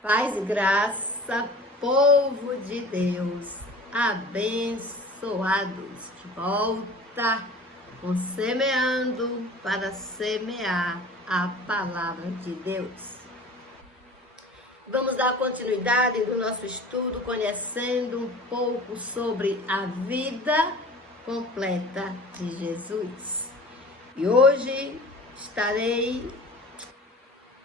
Paz e graça, povo de Deus, abençoados, de volta com Semeando para semear a palavra de Deus. Vamos dar continuidade do nosso estudo, conhecendo um pouco sobre a vida completa de Jesus. E hoje estarei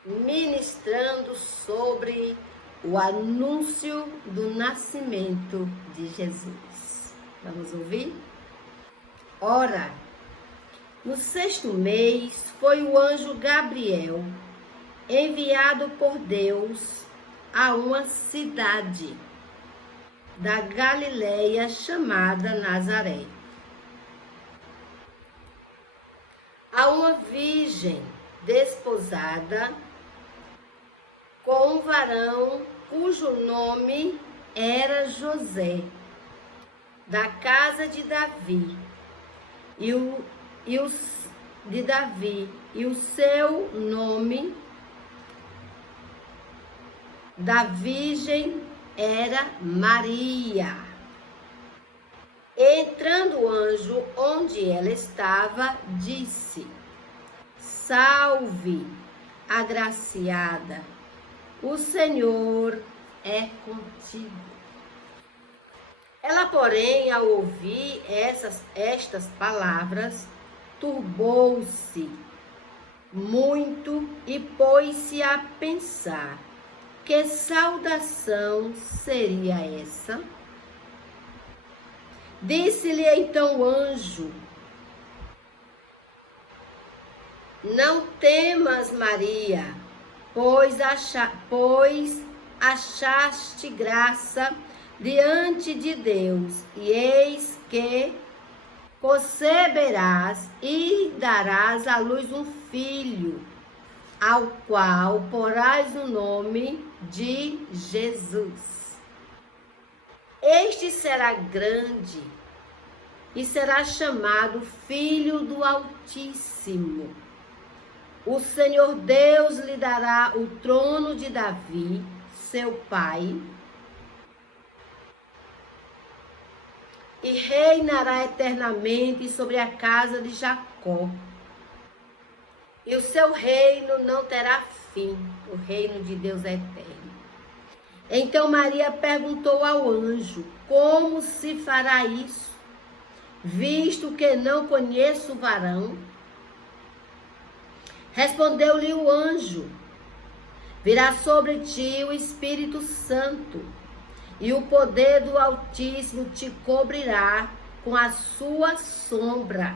ministrando sobre o anúncio do nascimento de Jesus. Vamos ouvir? Ora, no 6º mês foi o anjo Gabriel enviado por Deus a uma cidade da Galileia chamada Nazaré, a uma virgem desposada com um varão cujo nome era José, da casa de Davi, e o seu nome da virgem era Maria. Entrando o anjo onde ela estava, disse: Salve, agraciada, o Senhor é contigo. Ela, porém, ao ouvir estas palavras, turbou-se muito e pôs-se a pensar: que saudação seria essa? Disse-lhe então o anjo: Não temas, Maria, pois achaste graça diante de Deus, e eis que conceberás e darás à luz um filho, ao qual porás o nome de Jesus. Este será grande e será chamado Filho do Altíssimo. O Senhor Deus lhe dará o trono de Davi, seu pai, e reinará eternamente sobre a casa de Jacó. E o seu reino não terá fim. O reino de Deus é eterno. Então Maria perguntou ao anjo: Como se fará isso, visto que não conheço o varão? Respondeu-lhe o anjo: Virá sobre ti o Espírito Santo, e o poder do Altíssimo te cobrirá com a sua sombra.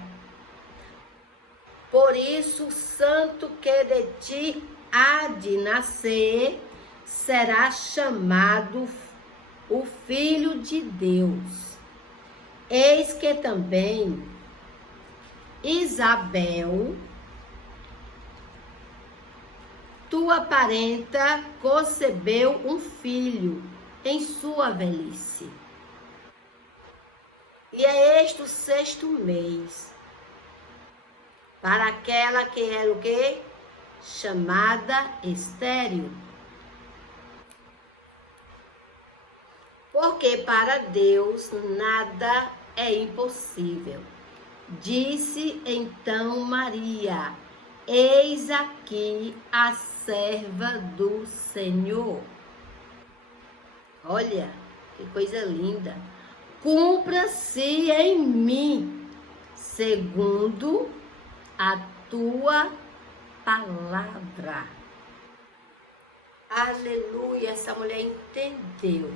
Por isso, o santo que de ti há de nascer será chamado o Filho de Deus. Eis que também Isabel, tua parenta, concebeu um filho em sua velhice. E é este o 6º mês, para aquela que era o quê? Chamada estéril. Porque para Deus nada é impossível. Disse então Maria: Eis aqui a serva do Senhor. Olha, que coisa linda. Cumpra-se em mim, segundo a tua palavra. Aleluia, essa mulher entendeu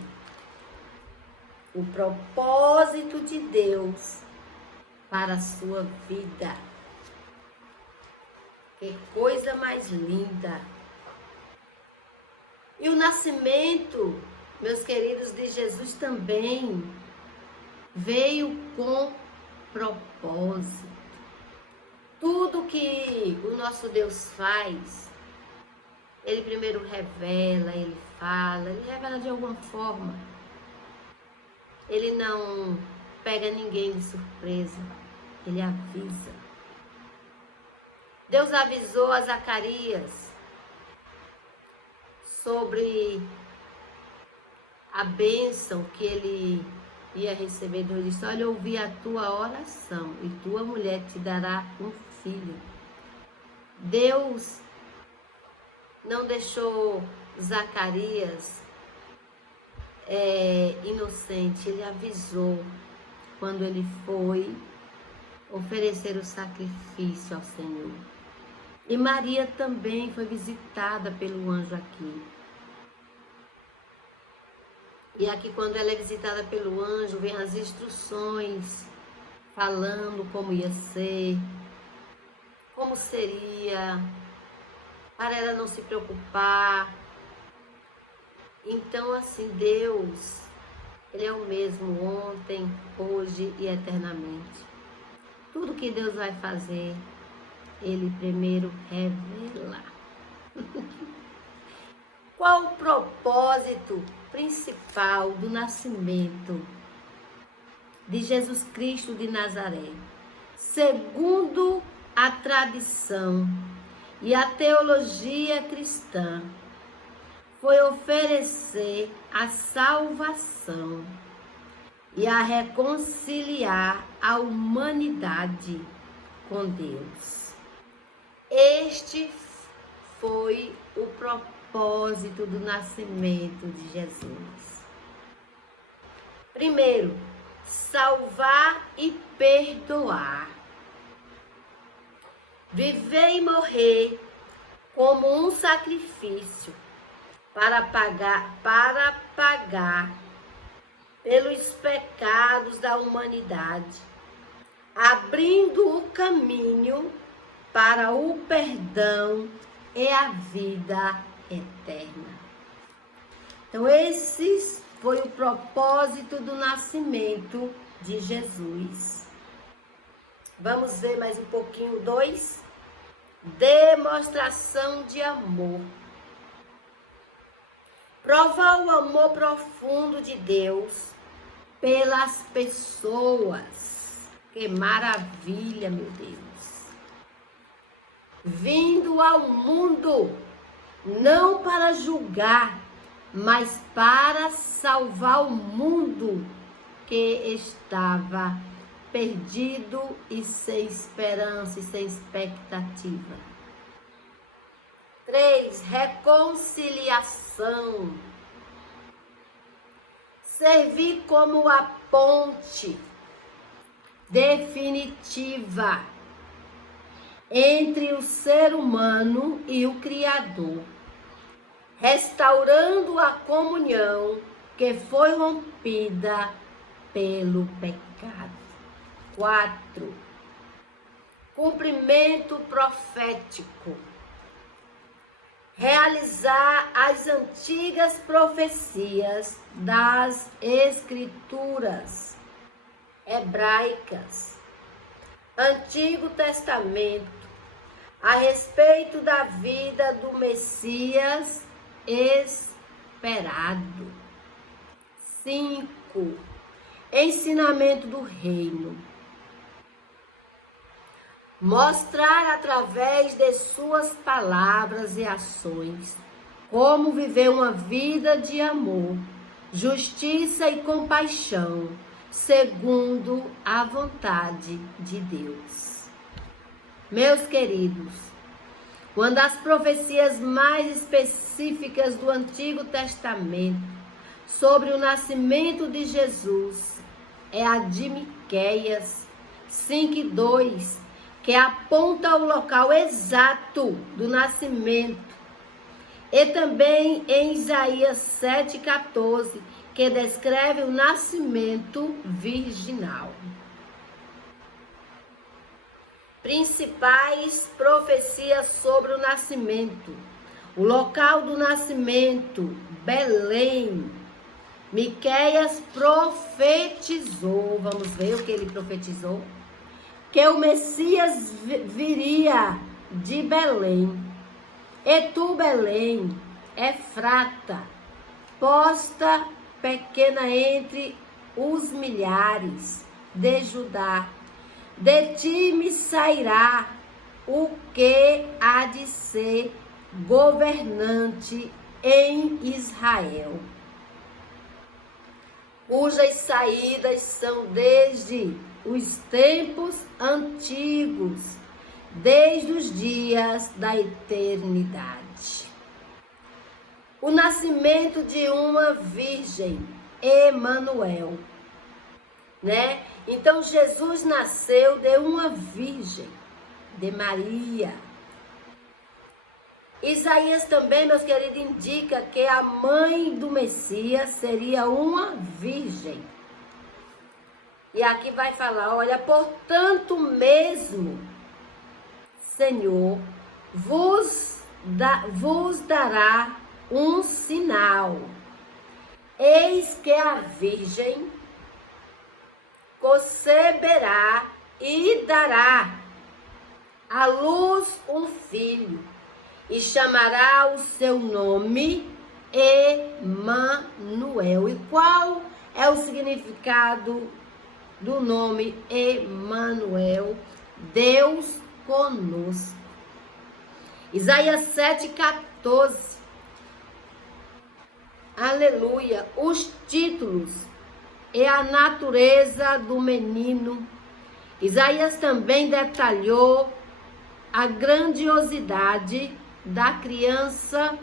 o propósito de Deus para a sua vida. Que coisa mais linda. E o nascimento, meus queridos, de Jesus também veio com propósito. Tudo que o nosso Deus faz, Ele primeiro revela, Ele fala, Ele revela de alguma forma. Ele não pega ninguém de surpresa, Ele avisa. Deus avisou a Zacarias sobre a bênção que ele ia receber. Deus disse: olha, eu ouvi a tua oração e tua mulher te dará um filho. Deus não deixou Zacarias inocente, ele avisou quando ele foi oferecer o sacrifício ao Senhor. E Maria também foi visitada pelo anjo aqui. E aqui, quando ela é visitada pelo anjo, vem as instruções falando como ia ser, como seria, para ela não se preocupar. Então, assim, Deus, Ele é o mesmo ontem, hoje e eternamente. Tudo que Deus vai fazer, Ele primeiro revela. Qual o propósito principal do nascimento de Jesus Cristo de Nazaré? Segundo a tradição e a teologia cristã, foi oferecer a salvação e a reconciliar a humanidade com Deus. Este foi o propósito do nascimento de Jesus. Primeiro, salvar e perdoar. Viver e morrer como um sacrifício para pagar pelos pecados da humanidade, abrindo o caminho para o perdão e a vida eterna. Então, esse foi o propósito do nascimento de Jesus. Vamos ver mais um pouquinho. 2. Demonstração de amor. Provar o amor profundo de Deus pelas pessoas. Que maravilha, meu Deus. Vindo ao mundo, não para julgar, mas para salvar o mundo que estava perdido e sem esperança e sem expectativa. 3. Reconciliação. Servir como a ponte definitiva entre o ser humano e o Criador, restaurando a comunhão que foi rompida pelo pecado. 4. Cumprimento profético. Realizar as antigas profecias das Escrituras hebraicas, Antigo Testamento, a respeito da vida do Messias esperado. 5. Ensinamento do reino. Mostrar através de suas palavras e ações como viver uma vida de amor, justiça e compaixão, segundo a vontade de Deus. Meus queridos, uma das profecias mais específicas do Antigo Testamento sobre o nascimento de Jesus é a de Miqueias 5:2, que aponta o local exato do nascimento, e também em Isaías 7:14, que descreve o nascimento virginal. Principais profecias sobre o nascimento. O local do nascimento, Belém. Miqueias profetizou, vamos ver o que ele profetizou, que o Messias viria de Belém. E tu, Belém, Efrata, posta pequena entre os milhares de Judá, de ti me sairá o que há de ser governante em Israel, cujas saídas são desde os tempos antigos, desde os dias da eternidade. O nascimento de uma virgem, Emanuel, né? Então Jesus nasceu de uma virgem, de Maria. Isaías também, meus queridos, indica que a mãe do Messias seria uma virgem. E aqui vai falar, olha, portanto mesmo, Senhor, vos dará um sinal. Eis que a virgem conceberá e dará à luz um filho, e chamará o seu nome Emanuel. E qual é o significado do nome Emanuel? Deus conosco. Isaías 7,14. Aleluia. Os títulos e a natureza do menino. Isaías também detalhou a grandiosidade da criança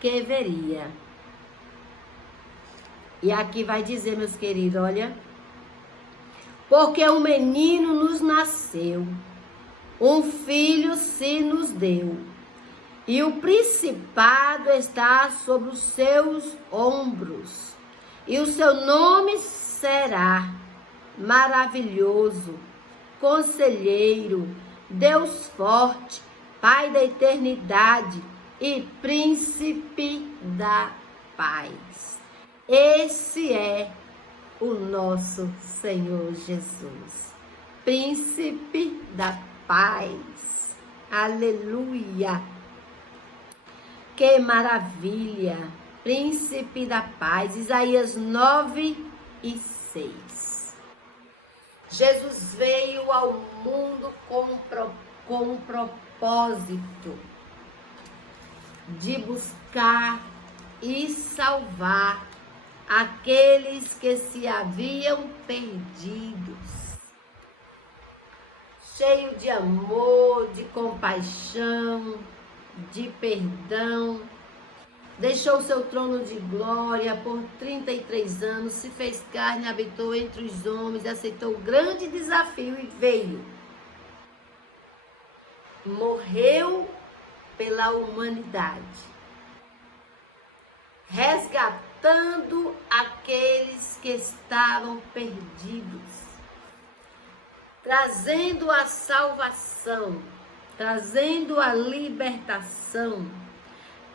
que veria. E aqui vai dizer, meus queridos, olha, porque um menino nos nasceu, um filho se nos deu, e o principado está sobre os seus ombros, e o seu nome será Maravilhoso, Conselheiro, Deus Forte, Pai da Eternidade e Príncipe da Paz. Esse é o nosso Senhor Jesus, Príncipe da Paz. Aleluia! Que maravilha! Príncipe da Paz. Isaías 9:6. Jesus veio ao mundo com um propósito de buscar e salvar aqueles que se haviam perdidos. Cheio de amor, de compaixão, de perdão, deixou seu trono de glória por 33 anos, se fez carne, habitou entre os homens, aceitou o grande desafio e veio. Morreu pela humanidade, resgatando aqueles que estavam perdidos, trazendo a salvação, trazendo a libertação,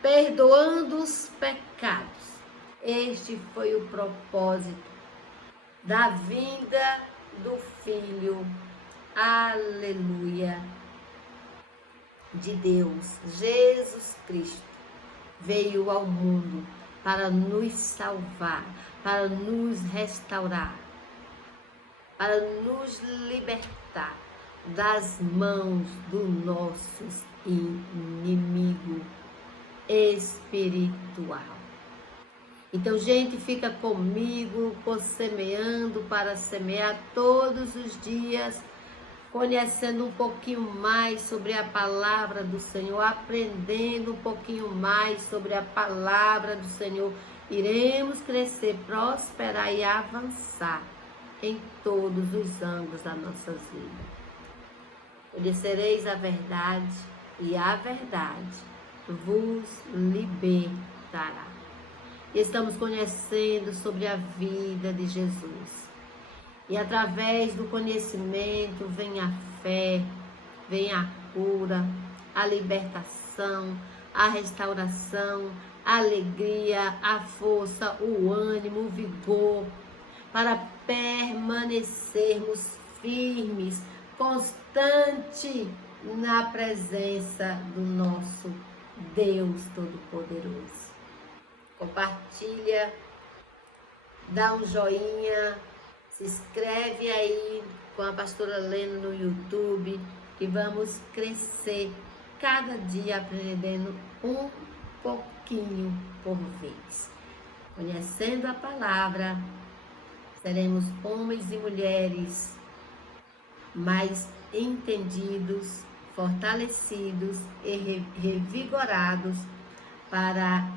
perdoando os pecados. Este foi o propósito da vinda do Filho, aleluia, de Deus. Jesus Cristo veio ao mundo para nos salvar, para nos restaurar, para nos libertar das mãos do nosso inimigo espiritual. Então, gente, fica comigo, semeando para semear todos os dias, conhecendo um pouquinho mais sobre a palavra do Senhor, aprendendo um pouquinho mais sobre a palavra do Senhor. Iremos crescer, prosperar e avançar em todos os ângulos das nossas vidas. Conhecereis a verdade, e a verdade vos libertará. E estamos conhecendo sobre a vida de Jesus. E através do conhecimento vem a fé, vem a cura, a libertação, a restauração, a alegria, a força, o ânimo, o vigor, para permanecermos firmes, constante na presença do nosso Deus Todo-Poderoso. Compartilha, dá um joinha, se inscreve aí com a pastora Lena no YouTube, que vamos crescer cada dia aprendendo um pouquinho. pouquinho por vez. Conhecendo a palavra, seremos homens e mulheres mais entendidos, fortalecidos e revigorados para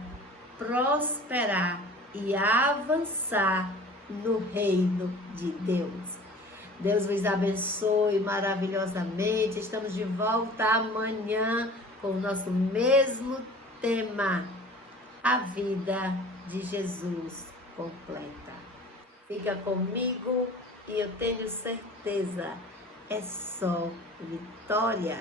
prosperar e avançar no reino de Deus. Deus vos abençoe maravilhosamente. Estamos de volta amanhã com o nosso mesmo tema, a vida de Jesus completa. Fica comigo e eu tenho certeza, é só vitória.